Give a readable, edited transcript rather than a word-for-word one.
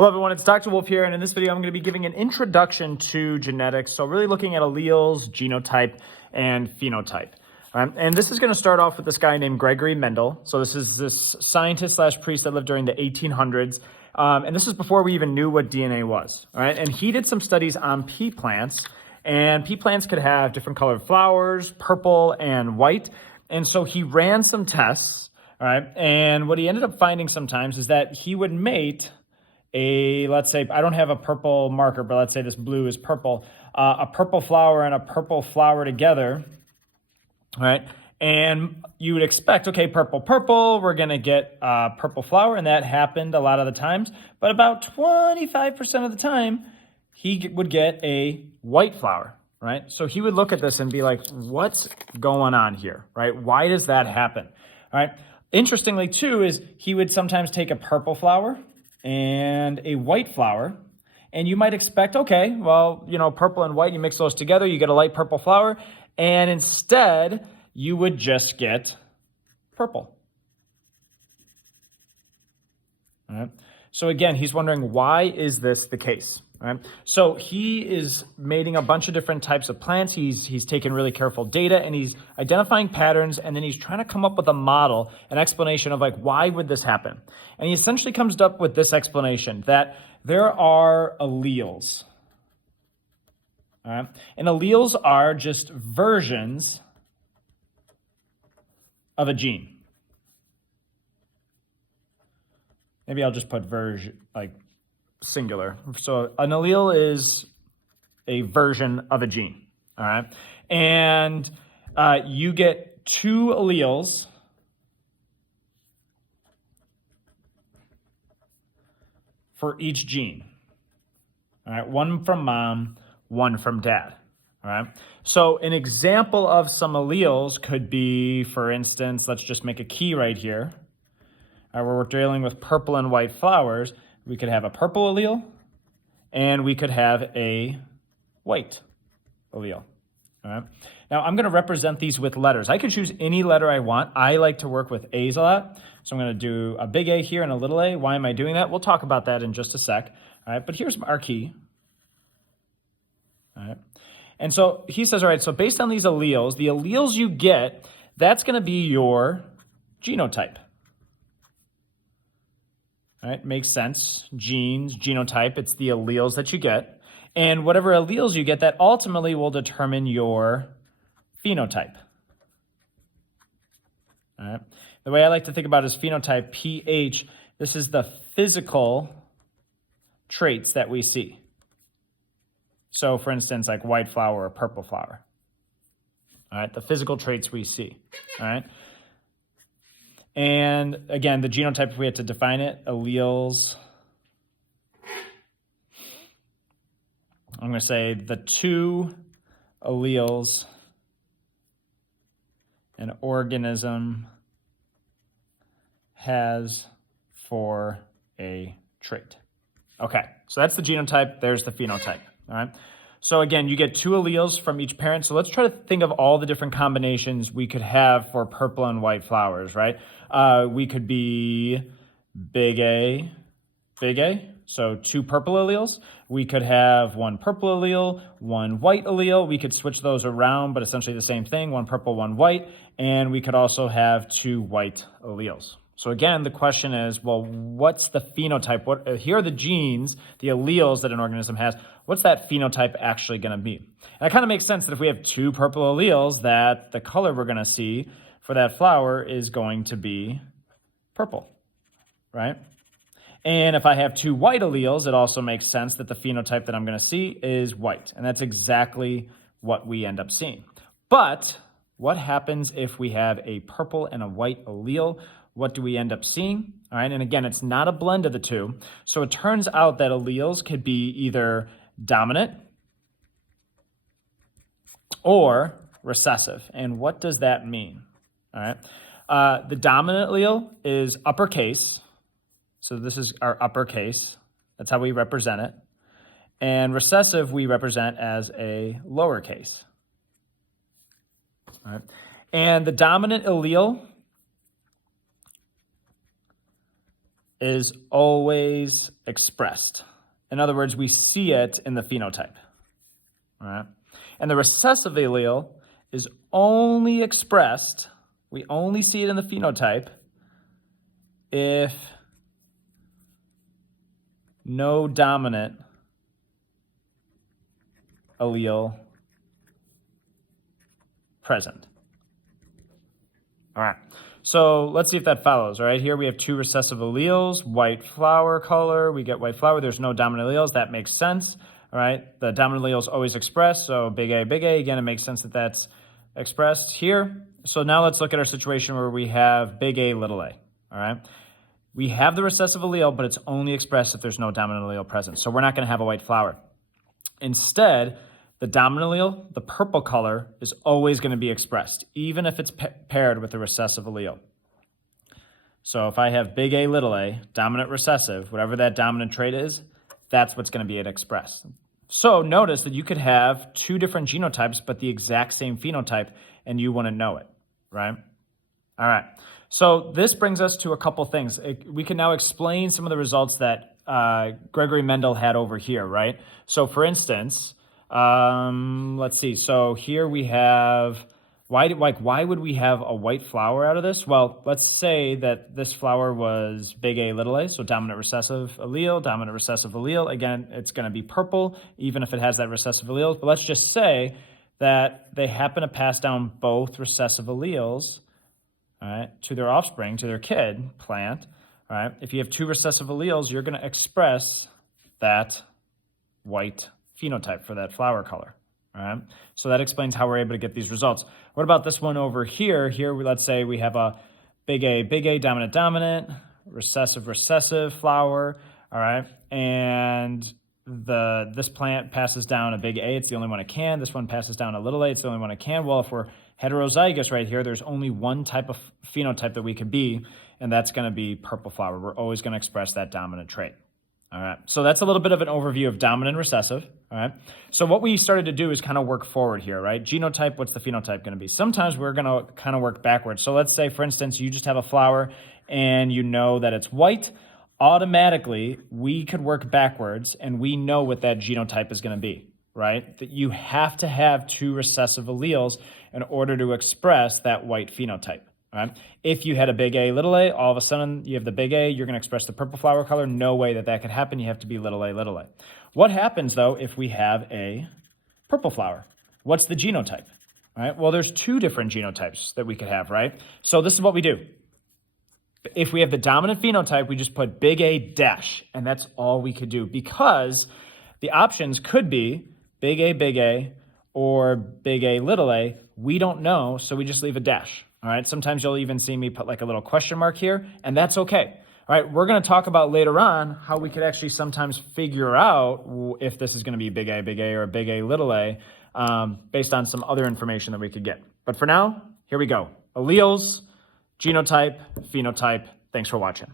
Hello everyone, it's Dr. Wolfe here, and in this video I'm going to be giving an introduction to genetics, so really looking at alleles, genotype, and phenotype. And this is going to start off with this guy named Gregory Mendel. So this is this scientist slash priest that lived during the 1800s, and this is before we even knew what DNA was. All right, and he did some studies on pea plants, and pea plants could have different colored flowers, purple and white, and so he ran some tests. All right, and what he ended up finding sometimes is that he would mate let's say, I don't have a purple marker, but let's say this blue is purple, a purple flower and a purple flower together, right? And you would expect, okay, purple, purple, we're going to get a purple flower, and that happened a lot of the times, but about 25% of the time, he would get a white flower, right? So he would look at this and be like, what's going on here, right? Why does that happen, all right? Interestingly, too, is he would sometimes take a purple flower and a white flower, and you might expect, okay, well, you know, purple and white, you mix those together, you get a light purple flower, and instead you would just get purple. All right. So again, he's wondering, why is this the case? Right? So he is mating a bunch of different types of plants. He's taken really careful data, and he's identifying patterns, and then he's trying to come up with a model, an explanation of like, why would this happen? And he essentially comes up with this explanation that there are alleles. All right? And alleles are just versions of a gene. Maybe I'll just put version, like singular. So an allele is a version of a gene, all right? And you get two alleles for each gene, all right? One from mom, one from dad, all right? So an example of some alleles could be, for instance, let's just make a key right here, where we're dealing with purple and white flowers. We could have a purple allele, and we could have a white allele. All right. Now, I'm going to represent these with letters. I could choose any letter I want. I like to work with A's a lot, so I'm going to do a big A here and a little a. Why am I doing that? We'll talk about that in just a sec. All right, but here's our key. All right. And so he says, all right, so based on these alleles, the alleles you get, that's going to be your genotype. All right, makes sense. Genes, genotype, it's the alleles that you get. And whatever alleles you get, that ultimately will determine your phenotype. All right. The way I like to think about it is phenotype, PH, this is the physical traits that we see. So, for instance, like white flower or purple flower. All right, the physical traits we see. All right. And again, the genotype, if we had to define it, alleles, I'm going to say the two alleles an organism has for a trait. Okay, so that's the genotype, there's the phenotype, all right? So again, you get two alleles from each parent. So let's try to think of all the different combinations we could have for purple and white flowers, right? We could be big A, so two purple alleles. We could have one purple allele, one white allele. We could switch those around, but essentially the same thing, one purple, one white. And we could also have two white alleles. So again, the question is, well, what's the phenotype? Here are the genes, the alleles that an organism has. What's that phenotype actually going to be? And it kind of makes sense that if we have two purple alleles, that the color we're going to see for that flower is going to be purple, right? And if I have two white alleles, it also makes sense that the phenotype that I'm going to see is white. And that's exactly what we end up seeing. But what happens if we have a purple and a white allele? What do we end up seeing? All right, and again, it's not a blend of the two. So it turns out that alleles could be either dominant or recessive. And what does that mean? All right, the dominant allele is uppercase. So this is our uppercase. That's how we represent it. And recessive we represent as a lowercase. All right, and the dominant allele is always expressed. In other words, we see it in the phenotype. All right? And the recessive allele is only expressed, we only see it in the phenotype if no dominant allele present. All right, so let's see if that follows. All right, here we have two recessive alleles, white flower color, we get white flower, there's no dominant alleles, that makes sense. All right, the dominant allele is always expressed, so big A, again, it makes sense that that's expressed here. So now let's look at our situation where we have big A, little a, all right? We have the recessive allele, but it's only expressed if there's no dominant allele present, so we're not gonna have a white flower. Instead, the dominant allele, the purple color, is always gonna be expressed, even if it's paired with the recessive allele. So if I have big A, little a, dominant recessive, whatever that dominant trait is, that's what's going to be expressed. So notice that you could have two different genotypes, but the exact same phenotype, and you wouldn't know it, right? All right. So this brings us to a couple things. We can now explain some of the results that Gregory Mendel had over here, right? So for instance, let's see. So here we have, why would we have a white flower out of this? Well, let's say that this flower was big A, little a, so dominant recessive allele. Again, it's going to be purple, even if it has that recessive allele. But let's just say that they happen to pass down both recessive alleles, all right, to their offspring, to their kid plant. All right, if you have two recessive alleles, you're going to express that white phenotype for that flower color. All right, so that explains how we're able to get these results. What about this one over here? Here, let's say we have a big A, dominant, recessive flower, all right? And this plant passes down a big A, it's the only one it can. This one passes down a little a, it's the only one it can. Well, if we're heterozygous right here, there's only one type of phenotype that we could be, and that's gonna be purple flower. We're always gonna express that dominant trait. All right, so that's a little bit of an overview of dominant and recessive, all right? So what we started to do is kind of work forward here, right? Genotype, what's the phenotype gonna be? Sometimes we're gonna kind of work backwards. So let's say, for instance, you just have a flower and you know that it's white. Automatically, we could work backwards and we know what that genotype is gonna be, right? That you have to have two recessive alleles in order to express that white phenotype. All right. If you had a big A, little a, all of a sudden you have the big A, you're going to express the purple flower color. No way that could happen. You have to be little a, little a. What happens, though, if we have a purple flower? What's the genotype? All right. Well, there's two different genotypes that we could have, right? So this is what we do. If we have the dominant phenotype, we just put big A dash, and that's all we could do because the options could be big A, or big A, little a. We don't know, so we just leave a dash. All right, sometimes you'll even see me put like a little question mark here, and that's okay. All right, we're going to talk about later on how we could actually sometimes figure out if this is going to be big A, or big A, little a, based on some other information that we could get. But for now, here we go. Alleles, genotype, phenotype. Thanks for watching.